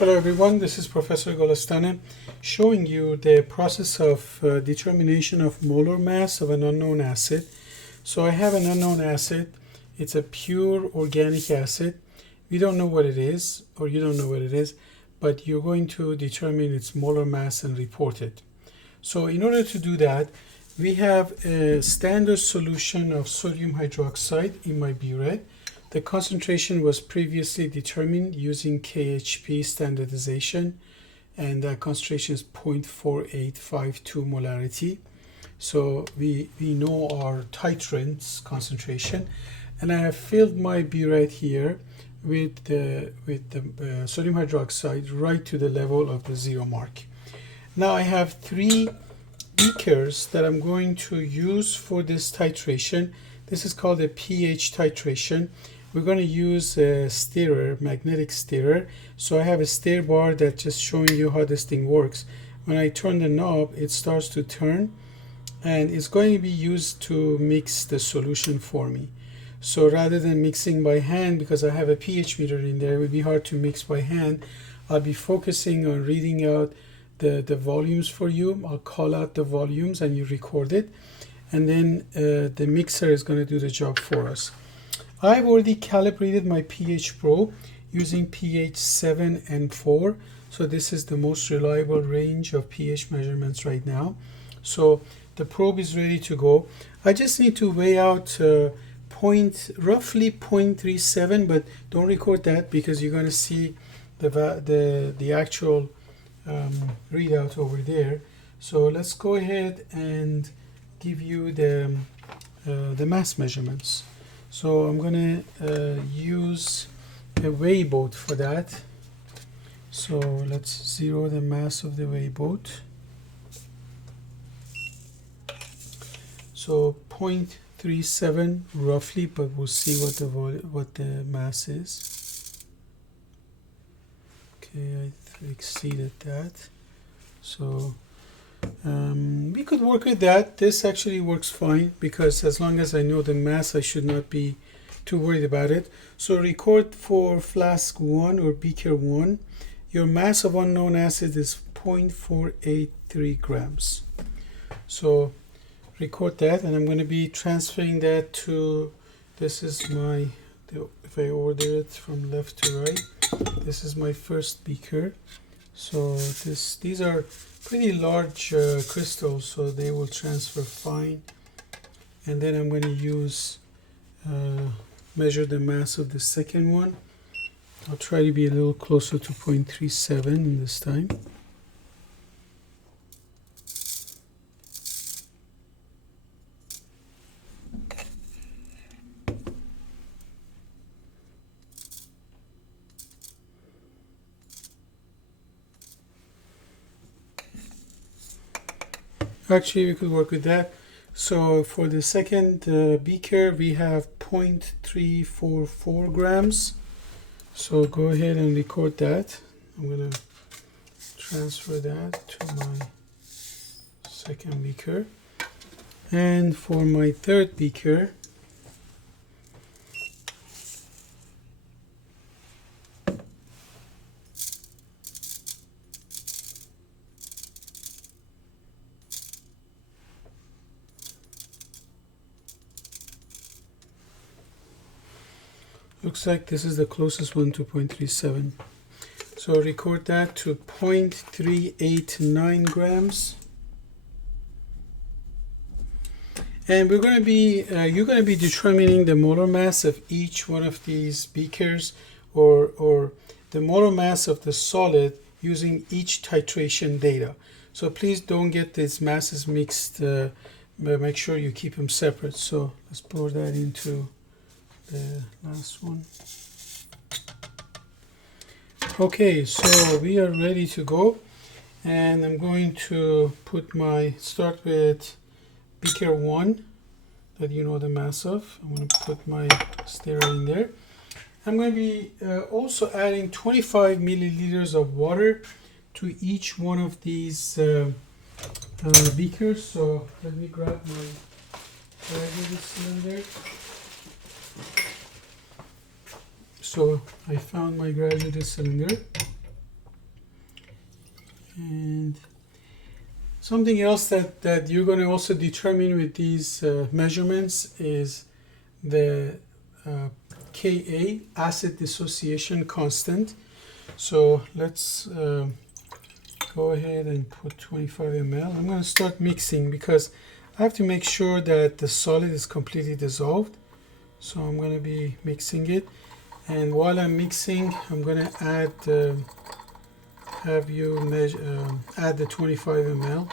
Hello everyone, this is Professor Golestane showing you the process of determination of molar mass of an unknown acid. So I have an unknown acid. It's a pure organic acid. We don't know what it is, or you don't know what it is, but you're going to determine its molar mass and report it. So in order to do that, we have a standard solution of sodium hydroxide in my burette. The concentration was previously determined using KHP standardization, and that concentration is 0.4852 molarity. So we know our titrant's concentration, and I have filled my burette here with the sodium hydroxide right to the level of the 0 mark. Now I have 3 beakers that I'm going to use for this titration. This is called a pH titration. We're going to use a stirrer, magnetic stirrer. So I have a stir bar that's just showing you how this thing works. When I turn the knob, it starts to turn, and it's going to be used to mix the solution for me. So rather than mixing by hand, because I have a pH meter in there, it would be hard to mix by hand. I'll be focusing on reading out the volumes for you. I'll call out the volumes and you record it. And then the mixer is going to do the job for us. I've already calibrated my pH probe using pH 7 and 4. So this is the most reliable range of pH measurements right now. So the probe is ready to go. I just need to weigh out roughly 0.37, but don't record that because you're going to see the actual readout over there. So let's go ahead and give you the mass measurements. So I'm going to use a weigh boat for that. So let's zero the mass of the weigh boat. So 0.37 roughly, but we'll see what the mass is. Okay, I exceeded that. So we could work with that. This actually works fine because as long as I know the mass, I should not be too worried about it. So record for flask 1 or beaker 1. Your mass of unknown acid is 0.483 grams. So record that, and I'm going to be transferring that to, this is my, if I order it from left to right, this is my first beaker. So these are pretty large crystals, so they will transfer fine. And then I'm going to use measure the mass of the second one. I'll try to be a little closer to 0.37 in this time. Actually, we could work with that. So for the second beaker, we have 0.344 grams. So go ahead and record that. I'm going to transfer that to my second beaker. And for my third beaker, looks like this is the closest one to 0.37. So record that to 0.389 grams. And we're going to be, you're going to be determining the molar mass of each one of these beakers, or the molar mass of the solid using each titration data. So please don't get these masses mixed. Make sure you keep them separate. So let's pour that into the last one. Okay, so we are ready to go, and I'm going to start with beaker 1 that you know the mass of. I'm going to put my stirrer in there. I'm going to be also adding 25 milliliters of water to each one of these beakers. So let me grab my graduated cylinder. So I found my graduated cylinder. And something else that you're going to also determine with these measurements is the Ka, acid dissociation constant. So let's go ahead and put 25 ml. I'm going to start mixing because I have to make sure that the solid is completely dissolved. So I'm going to be mixing it, and while I'm mixing, I'm going to add have you measure add the 25 ml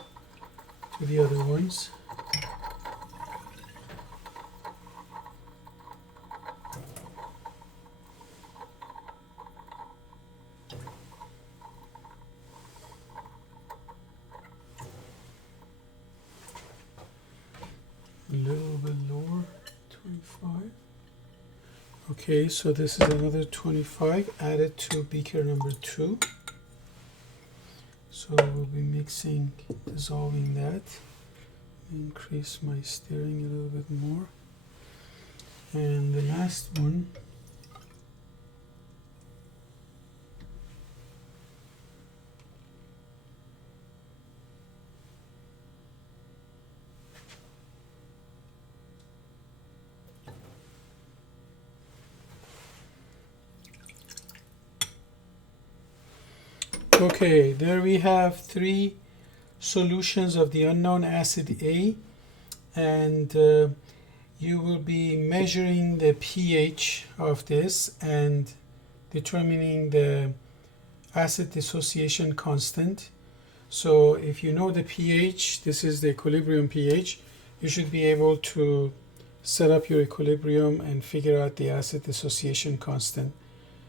to the other ones. A little bit lower, 25. Okay, so this is another 25 added to beaker number 2. So we'll be mixing, dissolving that. Increase my stirring a little bit more. And the last one, okay, there we have 3 solutions of the unknown acid A, and you will be measuring the pH of this and determining the acid dissociation constant. So if you know the pH, this is the equilibrium pH, you should be able to set up your equilibrium and figure out the acid dissociation constant.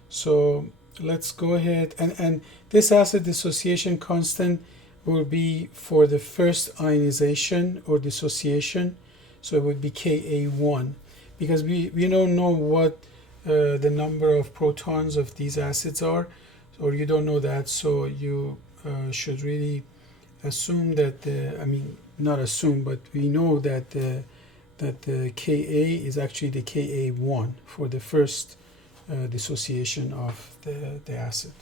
So let's go ahead, and this acid dissociation constant will be for the first ionization or dissociation, so it would be Ka1, because we don't know what the number of protons of these acids are, or you don't know that, so you should really assume that not assume, but we know that the Ka is actually the Ka1 for the first dissociation of the acid.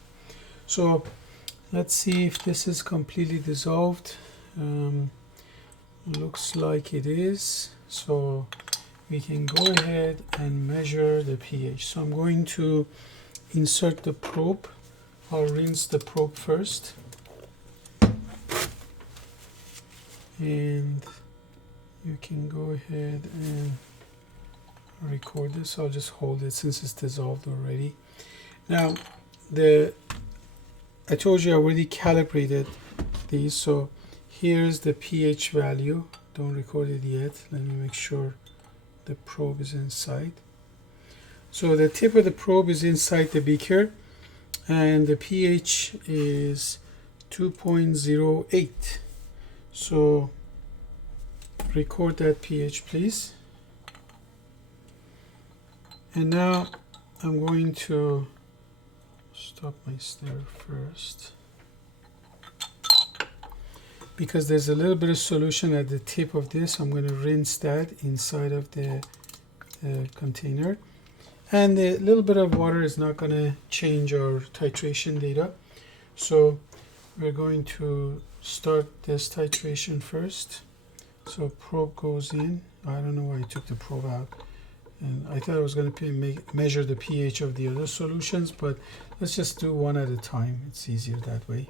So let's see if this is completely dissolved. Looks like it is, so we can go ahead and measure the pH. So I'm going to insert the probe. I'll rinse the probe first, and you can go ahead and record this. I'll just hold it since it's dissolved already. Now I told you I already calibrated these, so here's the pH value. Don't record it yet. Let me make sure the probe is inside. So the tip of the probe is inside the beaker, and the pH is 2.08. So record that pH, please. And now I'm going to stop my stir first, because there's a little bit of solution at the tip of this. I'm going to rinse that inside of the container, and the little bit of water is not going to change our titration data. So we're going to start this titration first. So probe goes in. I don't know why I took the probe out, and I thought I was going to measure the pH of the other solutions, but let's just do one at a time. It's easier that way.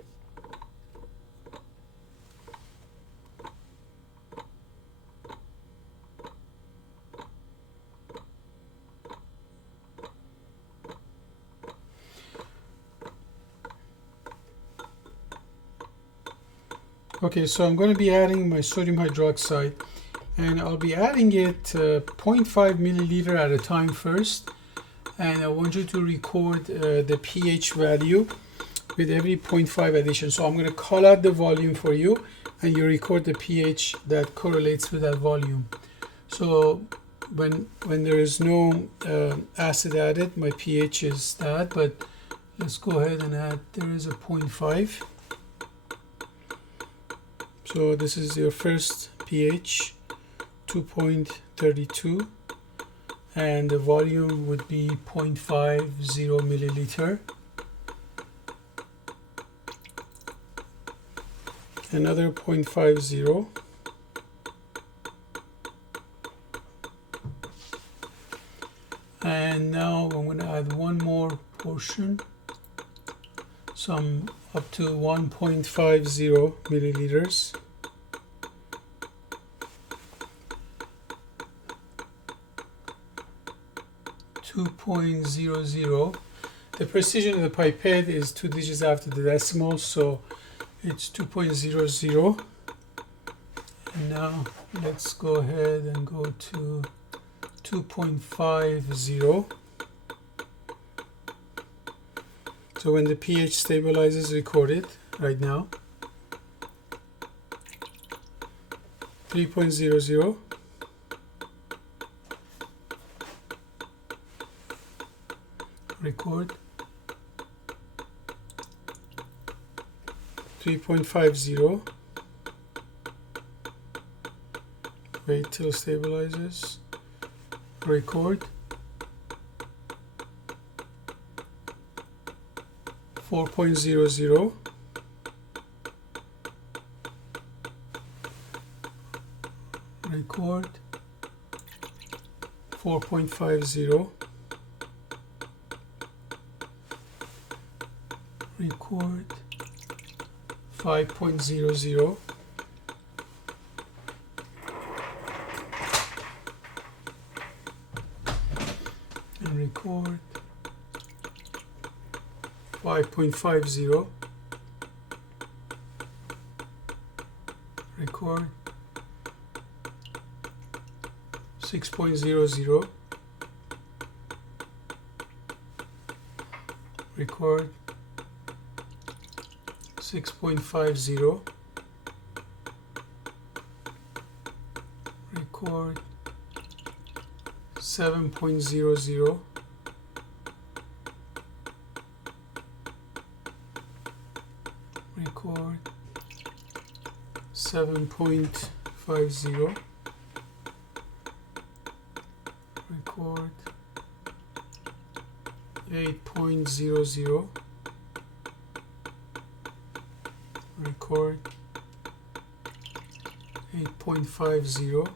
Okay, so I'm going to be adding my sodium hydroxide, and I'll be adding it 0.5 milliliter at a time first, and I want you to record the pH value with every 0.5 addition. So I'm going to call out the volume for you, and you record the pH that correlates with that volume. So when there is no acid added, my pH is that, but let's go ahead and add, there is a 0.5. So this is your first pH, 2.32, and the volume would be 0.50 milliliter. another 0.50, and now I'm going to add one more portion, so I'm up to 1.50 milliliters. .00. The precision of the pipette is 2 digits after the decimal, so it's 2.00. And now let's go ahead and go to 2.50. So when the pH stabilizes, record it right now. 3.00. Record. 3.50. Wait till it stabilizes. Record. 4.00. Record. 4.50. Record. 5.00. And record. 5.50. Record. 6.00. Record. 6.50. Record. 7.00. Record. 7.50. Record. 8.00. Record. 8.50.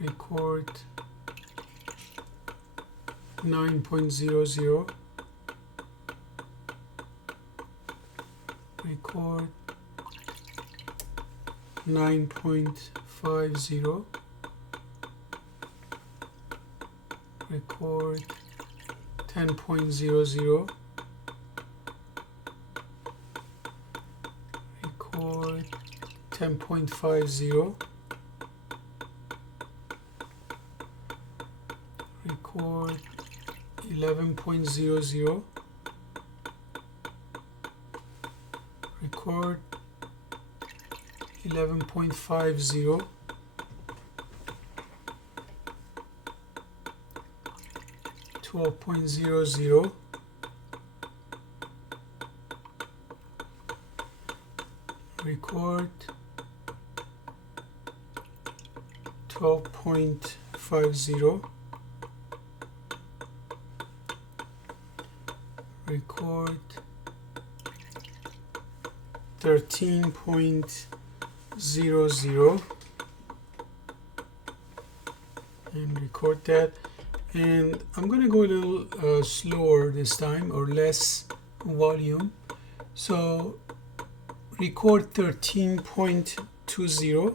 Record. 9.00. Record. 9.50. Record. 10.00. Record. 10.50. Record. 11.00. Record. 11.50. $12.00. Record. 12.50. Record. 13.00. And record that. And I'm going to go a little slower this time, or less volume. So record 13.20.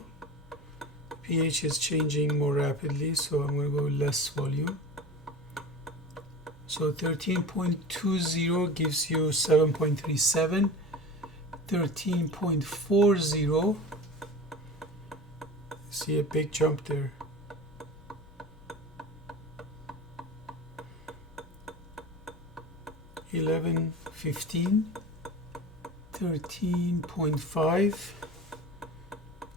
pH is changing more rapidly, so I'm going to go less volume. So 13.20 gives you 7.37. 13.40. See a big jump there. 11.15. 13.5.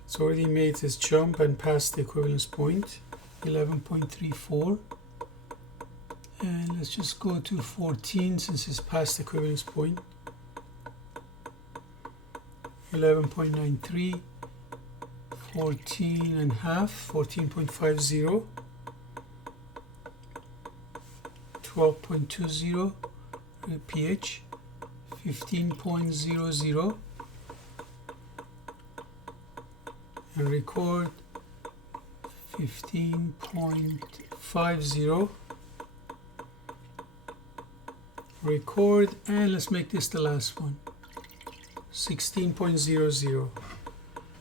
It's already made this jump and passed the equivalence point. 11.34. And let's just go to 14 since it's past the equivalence point. 11.93. 14 and a half. 14.50. 12.20 pH. 15.00 and record 15.50, record, and let's make this the last one, 16.00.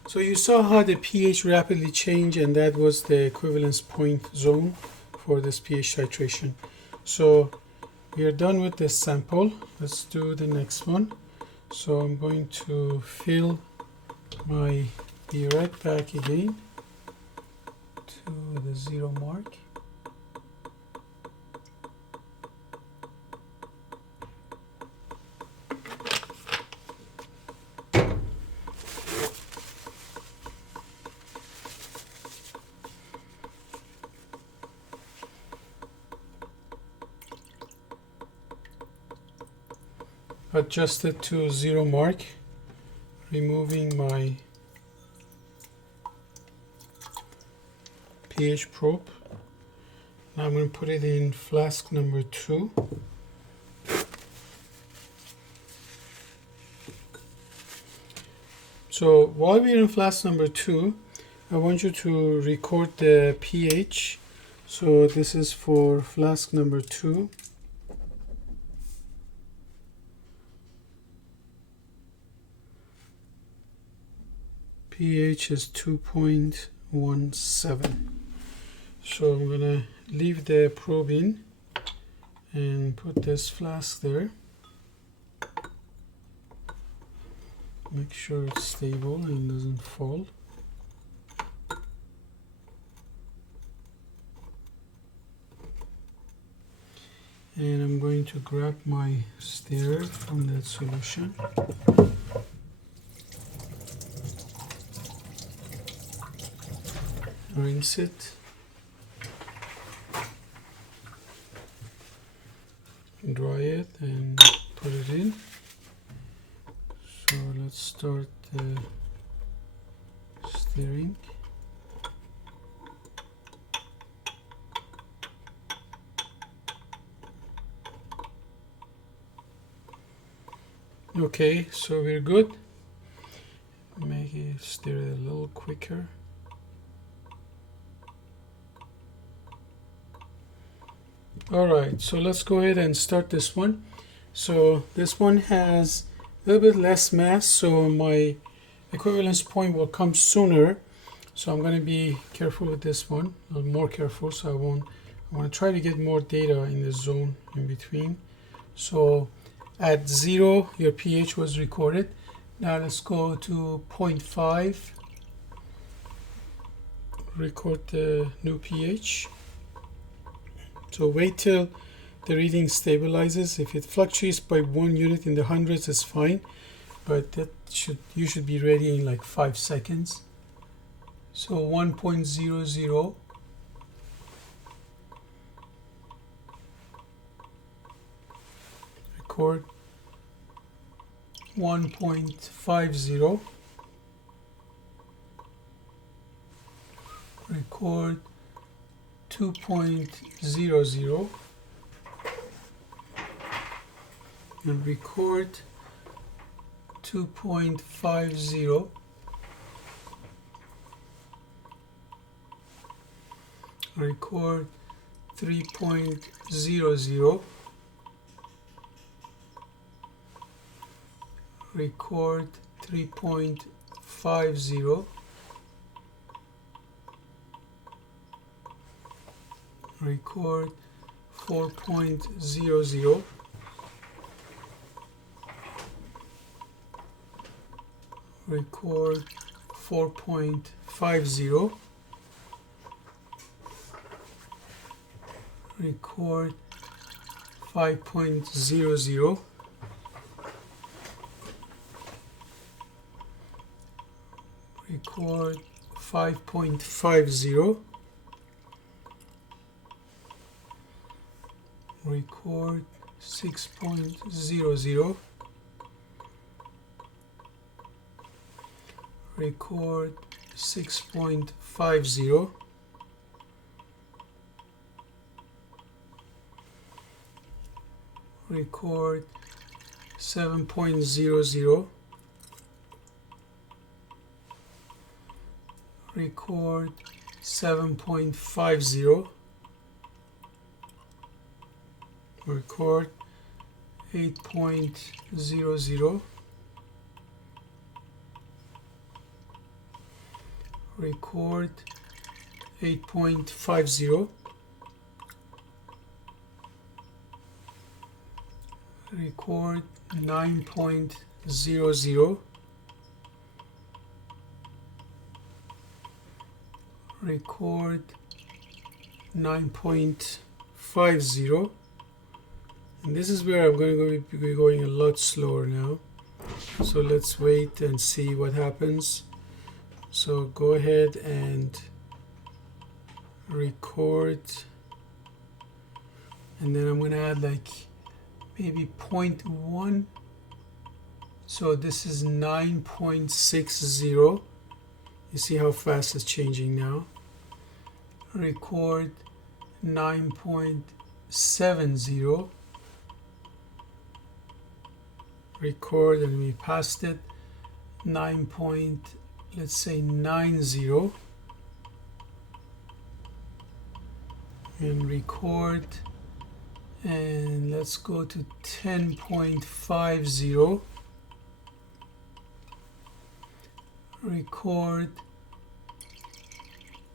So you saw how the pH rapidly changed, and that was the equivalence point zone for this pH titration. So we are done with this sample. Let's do the next one. So I'm going to fill my, be right back again to the 0 mark. Adjust it to 0 mark, removing my pH probe. Now I'm going to put it in flask number 2. So while we're in flask number 2, I want you to record the pH. So this is for flask number 2. pH is 2.17. So I'm going to leave the probe in and put this flask there. Make sure it's stable and doesn't fall. And I'm going to grab my stirrer from that solution. Rinse it, dry it, and put it in. So let's start the stirring. Okay, so we're good. Make it stir it a little quicker. Alright, so let's go ahead and start this one. So this one has a little bit less mass, so my equivalence point will come sooner. So I'm going to be careful with this one, a little more careful, so I want to try to get more data in the zone in between. So at 0, your pH was recorded. Now let's go to 0.5, record the new pH. So wait till the reading stabilizes. If it fluctuates by 1 unit in the hundreds, it's fine, but you should be ready in like 5 seconds. So 1.00, record 1.50, record 2.00, and record 2.50, record 3.00, record 3.50, record 4.00, record 4.50, record 5.00, record 5.50, record 6.00, record 6.50, record 7.00, record 7.50, record 8.00, record 8.50, record 9.00, record 9.50, and this is where I'm going to be going a lot slower now, so let's wait and see what happens. So go ahead and record, and then I'm going to add like maybe 0.1, so this is 9.60. You see how fast it's changing now. Record 9.70, record, and we passed it. 9. Let's say 90, and record, and let's go to 10.50, record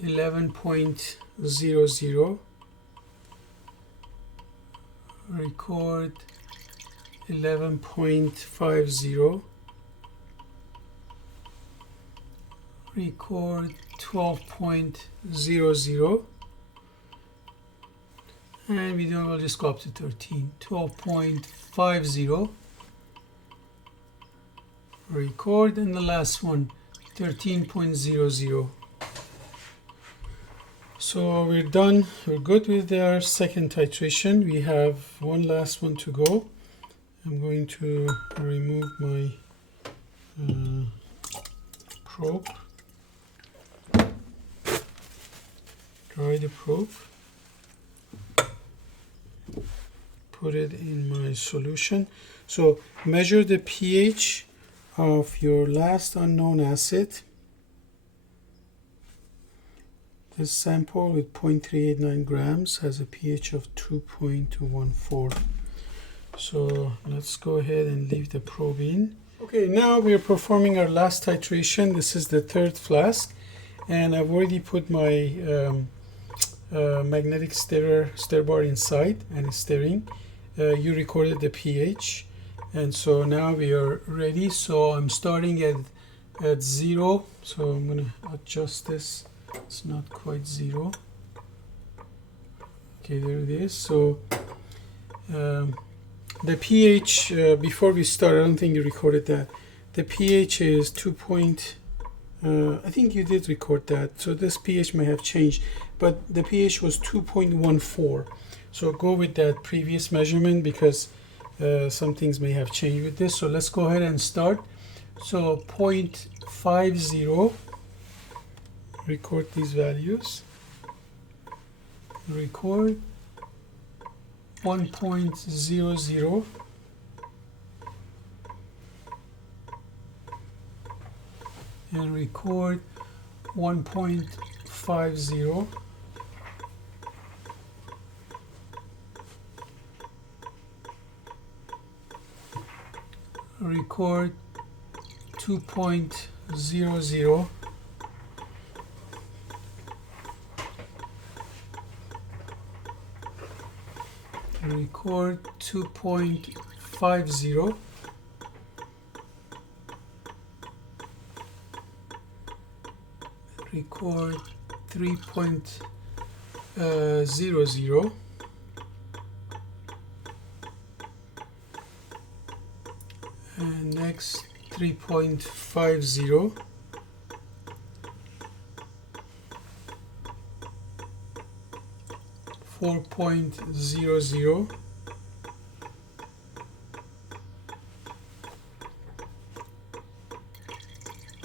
11.00, record 11.50, record 12.00, and we'll just go up to 13. 12.50, record, and the last one 13.00. So we're done. We're good with our second titration. We have one last one to go. I'm going to remove my probe, dry the probe, put it in my solution. So measure the pH of your last unknown acid. This sample with 0.389 grams has a pH of 2.14. So let's go ahead and leave the probe in. Okay, now we are performing our last titration. This is the third flask, and I've already put my magnetic stir bar inside, and it's stirring. You recorded the pH, and so now we are ready. So I'm starting at 0, so I'm going to adjust this. It's not quite 0. Okay, there it is. So the pH, before we start, I don't think you recorded that. The pH is 2. I think you did record that. So this pH may have changed, but the pH was 2.14. So go with that previous measurement because some things may have changed with this. So let's go ahead and start. So 0.50, record these values. Record 1.00, and record 1.50, record 2.00, record 2.50, record 3.00, and next 3.50, 4.00,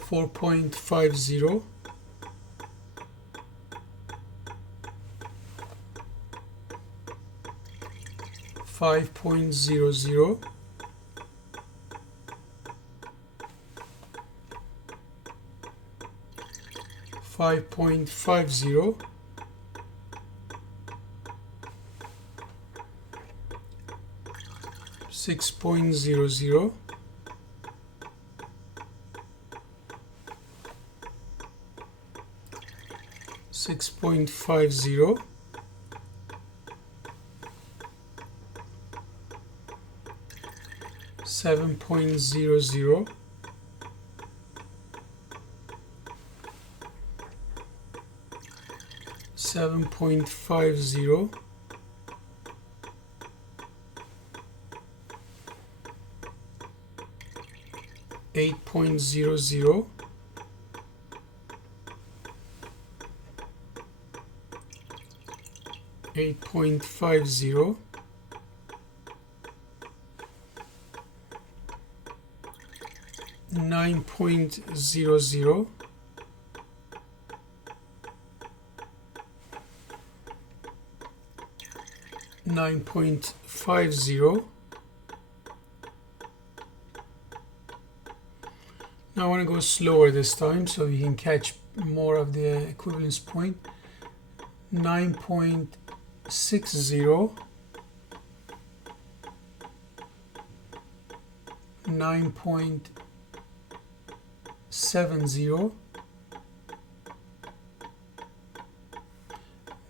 4.50, 5.00, 5.50, 6.00, 6.50, 7.00, 7.50, 8.00, 8.50, 9.00, 9.50. Now I want to go slower this time so you can catch more of the equivalence point. 9.60, 9.70,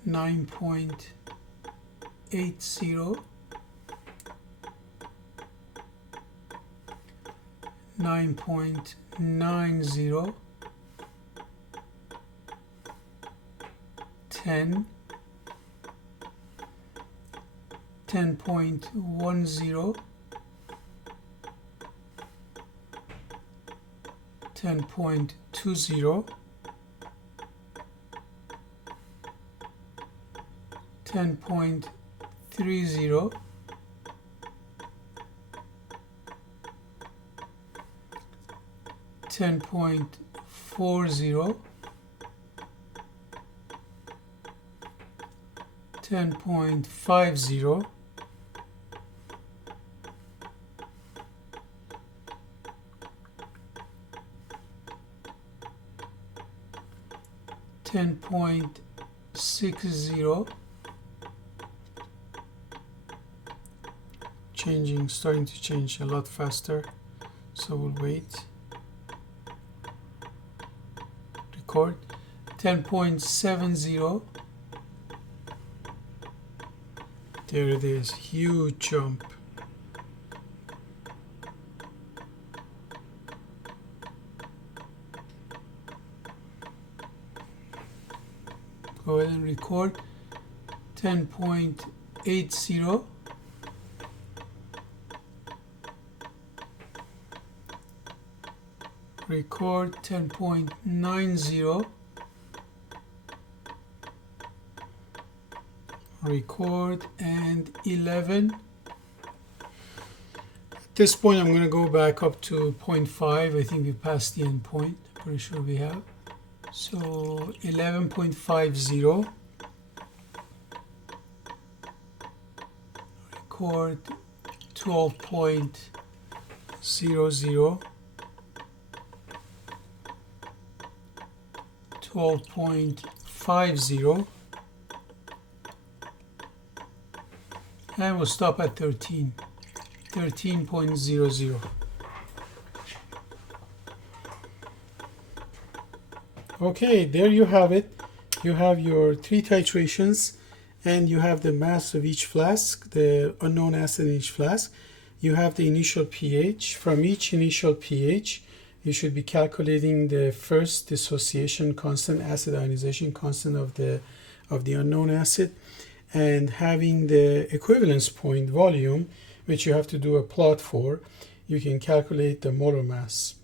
9.80, 9.90, 10, 10.10, 10.20, 10.30, 10.40, 10.50, 10.60, starting to change a lot faster, so we'll wait. Record. 10.70, there it is, huge jump. Go ahead and record. 10.80, record. 10.90, record, and 11. At this point I'm going to go back up to 0.5. I think we passed the end point, pretty sure we have. So 11.50, record. 12.00, 12.50, and we'll stop at 13, 13.00. Okay, there you have it. You have your 3 titrations, and you have the mass of each flask, the unknown acid in each flask. You have the initial pH. From each initial pH, you should be calculating the first dissociation constant, acid ionization constant of the unknown acid, and having the equivalence point volume, which you have to do a plot for. You can calculate the molar mass.